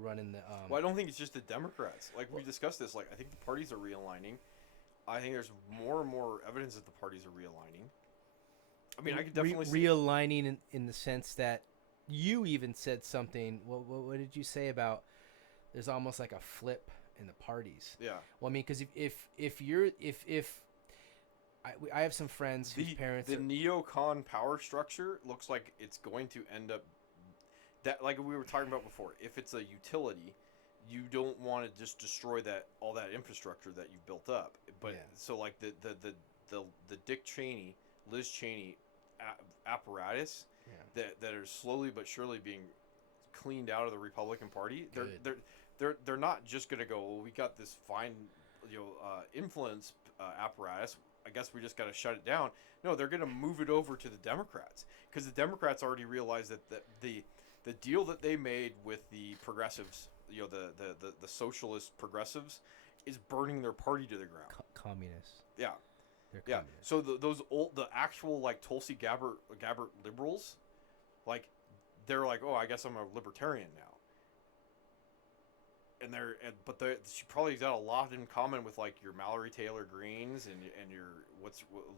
running the. Well, I don't think it's just the Democrats. Like we discussed this. Like I think the parties are realigning. I think there's more and more evidence that the parties are realigning. I mean, I could definitely see. Realigning in the sense that you even said something. What did you say about? There's almost like a flip in the parties. Yeah. Well, I mean, because if I have some friends whose parents the are, neocon power structure looks like it's going to end up that like we were talking about before. If it's a utility, you don't want to just destroy that all that infrastructure that you've built up. But Yeah. so like the Dick Cheney, Liz Cheney apparatus yeah. that are slowly but surely being cleaned out of the Republican Party. Good. They're not just going to go. Well, we got this fine, influence apparatus. I guess we just got to shut it down. No, they're going to move it over to the Democrats because the Democrats already realized that the deal that they made with the progressives, the socialist progressives, is burning their party to the ground. Communists. Yeah, They're yeah. communists. So the actual like Tulsi Gabbard liberals, like they're like, oh, I guess I'm a libertarian now. But she probably got a lot in common with like your Mallory Taylor Greens and your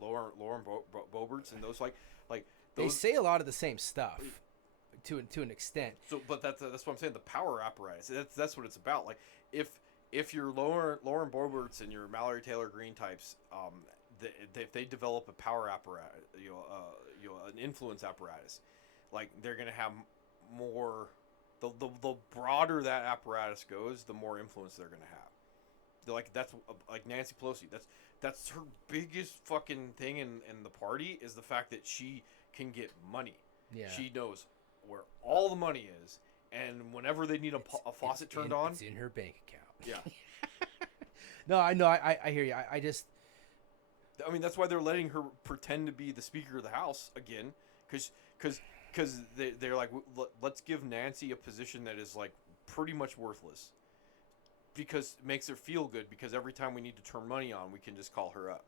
Lauren Boeberts and those like They those. say a lot of the same stuff to an extent. So, but that's what I'm saying. The power apparatus. That's what it's about. Like if your Lauren Boeberts and your Mallory Taylor Greene types, if they develop a power apparatus, an influence apparatus, like they're gonna have more. The broader that apparatus goes, the more influence they're gonna have. They're like that's like Nancy Pelosi. That's her biggest fucking thing in the party is the fact that she can get money. Yeah. She knows where all the money is, and whenever they need a faucet turned on, it's in her bank account. Yeah. No, I know. I hear you. I just. I mean, that's why they're letting her pretend to be the Speaker of the House again, because they're like, let's give Nancy a position that is like pretty much worthless, because it makes her feel good. Because every time we need to turn money on, we can just call her up.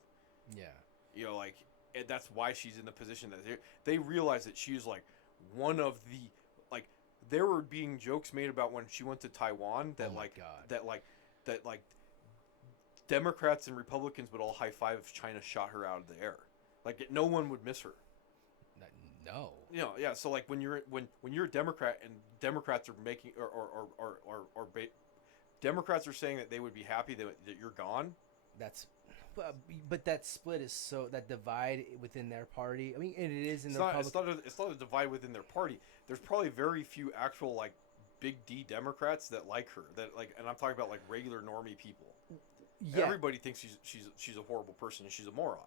Yeah. Like, and that's why she's in the position that they realize that she's like one of the like. There were being jokes made about when she went to Taiwan that that Democrats and Republicans would all high five if China shot her out of the air. Like no one would miss her. No. Yeah. So like when you're a Democrat and Democrats are making Democrats are saying that they would be happy that you're gone. That's, but that split is so that divide within their party. I mean, and it is in the Republican. It's not a divide within their party. There's probably very few actual like big D Democrats that like her. That like, and I'm talking about like regular normie people. Yeah. Everybody thinks she's a horrible person and she's a moron.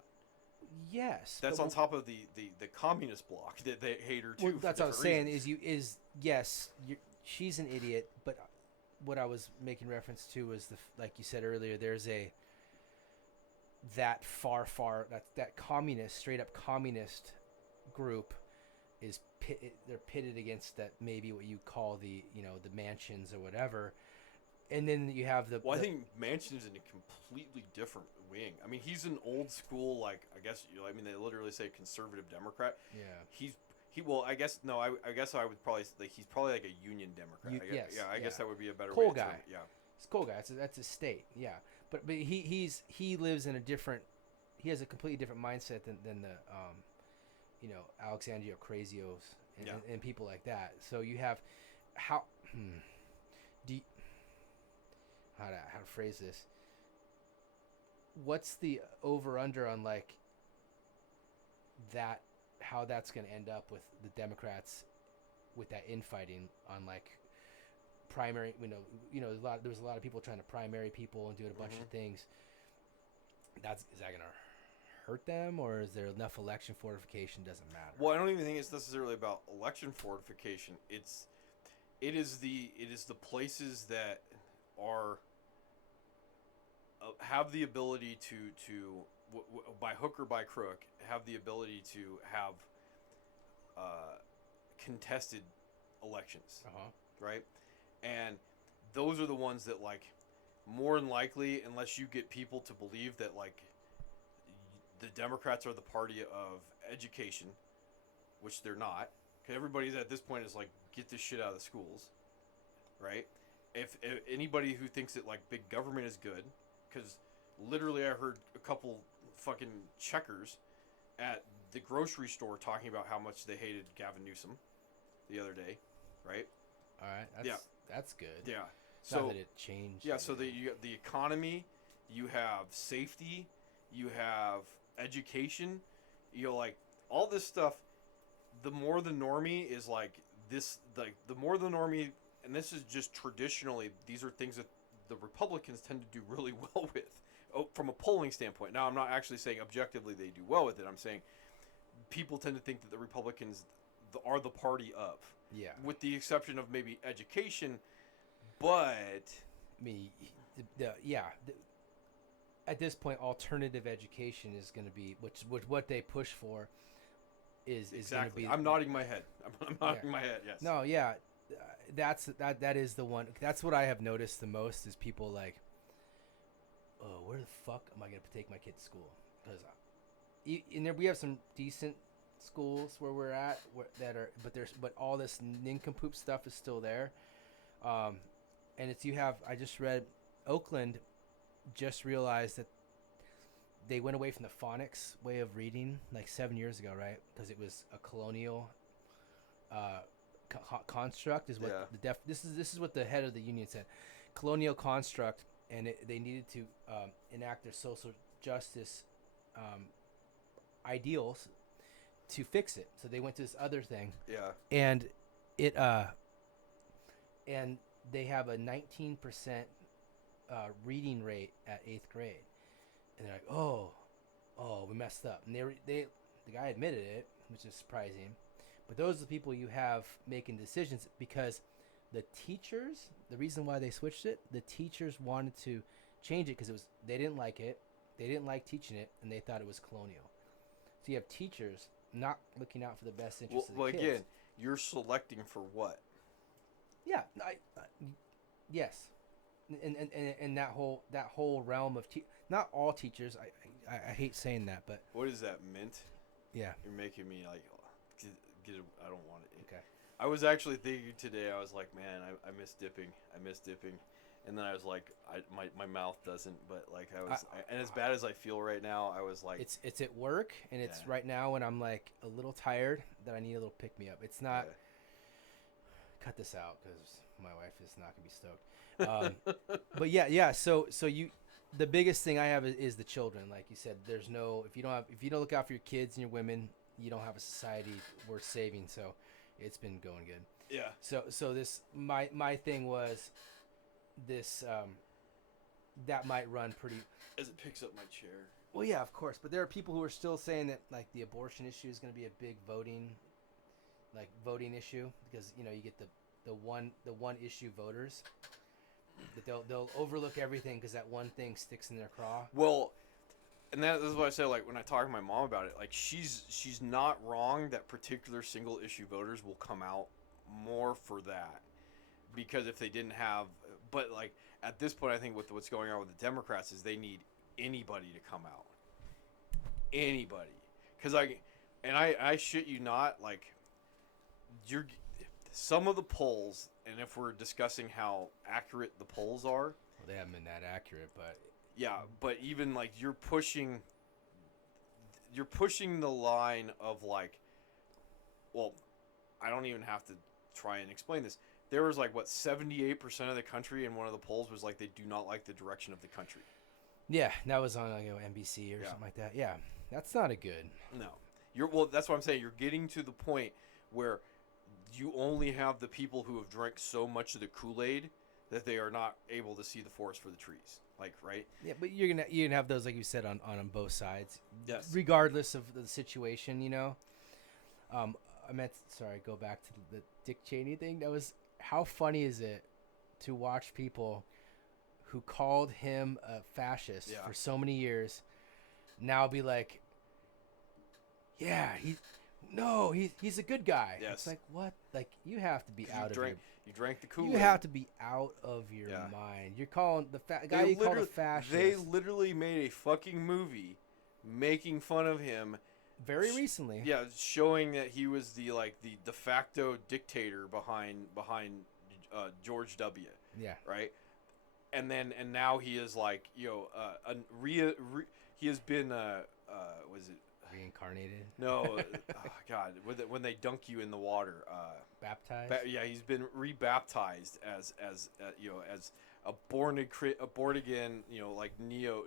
Yes. That's on top of the communist bloc that they hate her too. Well, that's what I was saying. Reasons. She's an idiot, but what I was making reference to was like you said earlier. There's that that communist, straight up communist group is they're pitted against that maybe what you call the mansions or whatever. And then you have I think Manchin is in a completely different wing. I mean, he's an old school, like, I guess, they literally say conservative Democrat. Yeah. I guess I would probably, like, he's probably like a union Democrat. I guess that would be a better coal way to guy. term it. Yeah. He's a coal guy. That's his state. Yeah. But he lives in he has a completely different mindset than the, Alexandria Ocasios and people like that. So you have, how to phrase this. What's the over under on like that? How that's going to end up with the Democrats with that infighting on like primary? There was a lot of people trying to primary people and doing a bunch of things. Is that going to hurt them, or is there enough election fortification? Doesn't matter. Well, I don't even think it's necessarily about election fortification. It is the places that are have the ability to by hook or by crook have the ability to have contested elections, right? And those are the ones that like more than likely, unless you get people to believe that like the Democrats are the party of education, which they're not, because everybody's at this point is like get this shit out of the schools, right? if anybody who thinks that like big government is good, because literally I heard a couple fucking checkers at the grocery store talking about how much they hated Gavin Newsom the other day, right? All right. That's good. Yeah. So not that it changed. Yeah. So you got the economy, you have safety, you have education, like all this stuff. The more the normie is like this, like the more the normie, and this is just traditionally, these are things that the Republicans tend to do really well with, from a polling standpoint. Now, I'm not actually saying objectively they do well with it. I'm saying people tend to think that the Republicans are the party of. Yeah. With the exception of maybe education, but at this point, alternative education is going to be which what they push for is exactly. going to be. I'm nodding my head. I'm nodding my head. Yes. No, yeah, that is the one. That's what I have noticed the most is people like, oh, where the fuck am I going to take my kid to school? Because in there we have some decent schools where we're at but all this nincompoop stuff is still there, and I just read Oakland just realized that they went away from the phonics way of reading like 7 years ago, right? Because it was a colonial construct is what this is what the head of the union said, colonial construct, and they needed to enact their social justice ideals to fix it. So they went to this other thing. Yeah. And and they have a 19% reading rate at 8th grade. And they're like, oh, we messed up. And the guy admitted it, which is surprising. But those are the people you have making decisions, because the teachers, the reason why they switched it, the teachers wanted to change it because they didn't like it. They didn't like teaching it, and they thought it was colonial. So you have teachers not looking out for the best interest of the kids. Well, again, you're selecting for what? Yeah, yes, and that whole realm of not all teachers. I hate saying that, but what is that, mint? Yeah, you're making me like get it. I don't want it. Okay. I was actually thinking today. I was like, man, I miss dipping. And then I was like, my mouth doesn't, but like and as bad as I feel right now, I was like, it's at work, and it's right now when I'm like a little tired that I need a little pick me up. It's not. Yeah. Cut this out because my wife is not gonna be stoked. But yeah. So the biggest thing I have is the children. Like you said, there's no if you don't look out for your kids and your women, you don't have a society worth saving. So it's been going good. Yeah. So this my thing was this that might run pretty as it picks up my chair. Well, yeah, of course, but there are people who are still saying that like the abortion issue is going to be a big voting issue, because you get the one issue voters that they'll overlook everything because that one thing sticks in their craw. Well, and that is what I say, like when I talk to my mom about it, like she's not wrong that particular single issue voters will come out more for that, because if they didn't have, but like at this point I think with what's going on with the Democrats is they need anybody to come out, anybody, because I shit you not, like some of the polls, and if we're discussing how accurate the polls are, well, they haven't been that accurate, but yeah, but even like you're pushing the line of like, well, I don't even have to try and explain this. There was like 78% of the country in one of the polls was like they do not like the direction of the country. Yeah, that was on NBC or something like that. Yeah, that's not a good. No, that's what I'm saying. You're getting to the point where you only have the people who have drank so much of the Kool-Aid that they are not able to see the forest for the trees. Like, right? Yeah, but you're gonna have those, like you said, on both sides. Yes. Regardless of the situation, go back to the Dick Cheney thing. That was, how funny is it to watch people who called him a fascist for so many years now be like, yeah, he's a good guy. Yes. It's like, what? Like, you have to be out of your... You drank the Kool-Aid. You have to be out of your mind. You're calling the guy you call a fascist. They literally made a fucking movie making fun of him very recently. Yeah, showing that he was the de facto dictator behind George W. Yeah. Right, and now he is like he has been was it Reincarnated. no God when they dunk you in the water Baptized. yeah, he's been rebaptized as as a born again like neo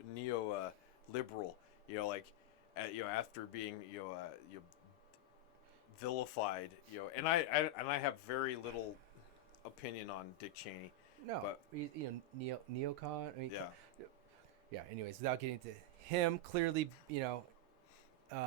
liberal like after being vilified and I have very little opinion on Dick Cheney. No, But neocon. I mean, yeah. yeah. Anyways, without getting to him, clearly,